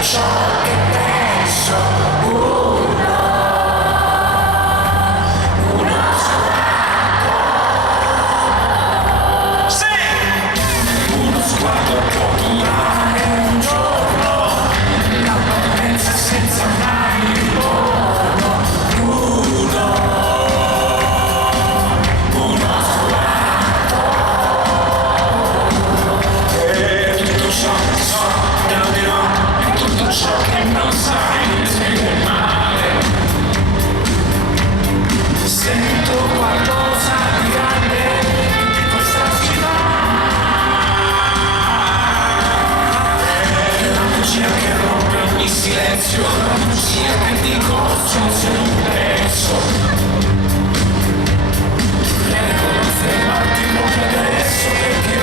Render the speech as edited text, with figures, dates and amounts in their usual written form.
ciò che penso, uno sguardo, sì, uno sguardo può durare un giorno, la potenza senza mai ritorno, uno sguardo, e tutto ciò che so, dirò, e tutto ciò che non sai, segue male. Sento qualcosa di grande di questa città, la bugia che rompe ogni silenzio, la bugia che dico sono solo un pezzo. Prego, non fermarti proprio adesso perché